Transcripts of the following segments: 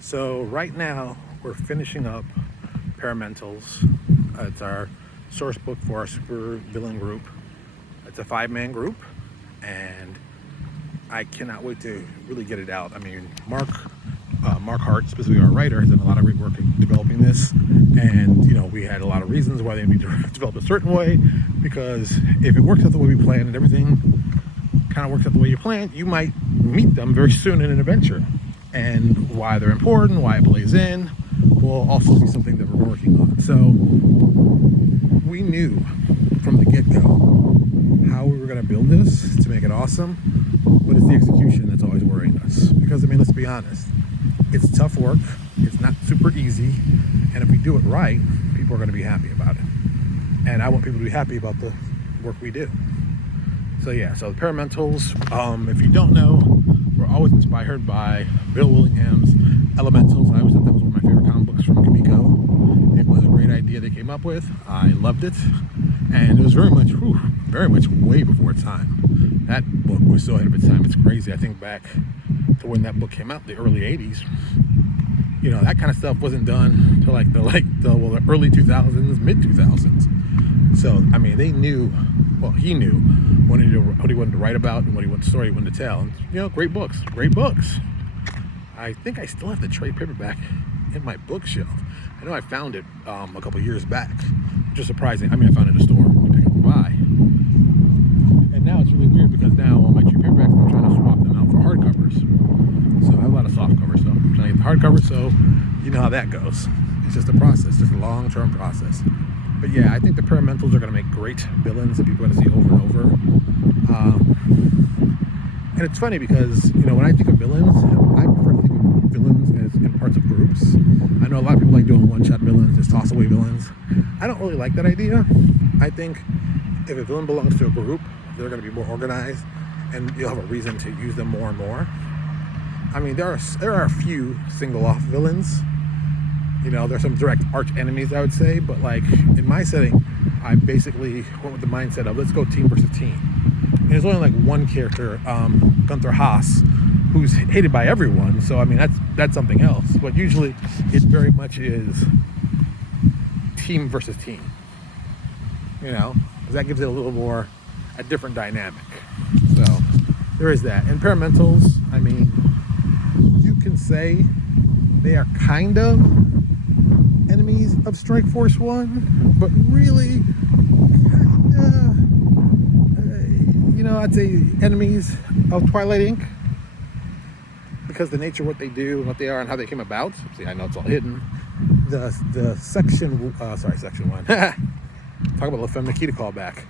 So right now we're finishing up Paramentals. It's our source book for our super villain group. It's a 5-man group, and I cannot wait to really get it out. I mean, Mark Hart, specifically our writer, has done a lot of great work in developing this, and we had a lot of reasons why they need to develop a certain way. Because if it works out the way we planned and everything kind of works out the way you planned, you might meet them very soon in an adventure. And why they're important, why it plays in, will also be something that we're working on. So we knew from the get-go how we were going to build this to make it awesome, but it's the execution that's always worrying us. Because, I mean, let's be honest, it's tough work, it's not super easy, and if we do it right, people are going to be happy about it. And I want people to be happy about the work we do. So yeah, so the Paramentals, if you don't know, we're always inspired by Bill Willingham's Elementals. I always thought that was one of my favorite comic books from Kimiko. It was a great idea they came up with. I loved it, and it was very much way before its time. That book was so ahead of its time. It's crazy. I think back to when that book came out, the early '80s. That kind of stuff wasn't done till the early 2000s, mid 2000s. So I mean, they knew. Well, he knew what he wanted to write about and what story he wanted to tell. And, great books. I think I still have the trade paperback in my bookshelf. I know I found it a couple years back, which is surprising. I mean, I found it in a store when I picked up and buy. And now it's really weird because now all my trade paperbacks, I'm trying to swap them out for hardcovers. So I have a lot of soft covers, so I'm trying to get the hardcover. So you know how that goes. It's just a process, just a long-term process. But yeah, I think the Paramentals are going to make great villains that people are going to see over and over. And it's funny because, when I think of villains, I prefer to think of villains as in parts of groups. I know a lot of people like doing one-shot villains, just toss-away villains. I don't really like that idea. I think if a villain belongs to a group, they're going to be more organized, and you'll have a reason to use them more and more. I mean, there are a few single-off villains. There's some direct arch enemies, I would say, but in my setting, I basically went with the mindset of let's go team versus team. And there's only one character, Gunther Haas, who's hated by everyone. So I mean, that's something else. But usually, it very much is team versus team. Because that gives it a different dynamic. So there is that. And Paramentals, I mean, you can say they are kind of enemies of Strike Force 1, but really I'd say enemies of Twilight Inc. because the nature of what they do and what they are and how they came about. See, I know it's all hidden. The section 1 talk about LaFemme Nikita callback.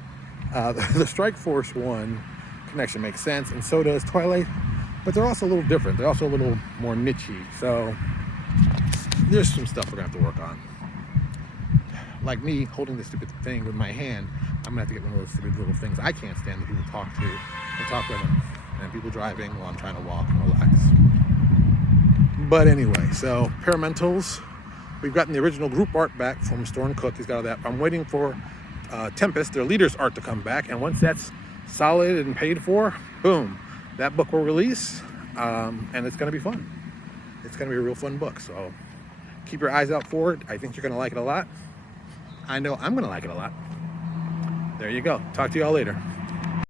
The Strike Force 1 connection makes sense, and so does Twilight, but they're also a little different. They're also a little more niche-y. So there's some stuff we're gonna have to work on. Like me holding this stupid thing with my hand, I'm gonna have to get one of those stupid little things I can't stand that people talk with them, and people driving while I'm trying to walk and relax. But anyway, so Paramentals, we've gotten the original group art back from Storm Cook. He's got all that. I'm waiting for Tempest, their leader's art, to come back, and once that's solid and paid for, boom, that book will release, and it's gonna be fun. It's gonna be a real fun book. So keep your eyes out for it. I think you're gonna like it a lot. I know I'm gonna like it a lot. There you go. Talk to y'all later.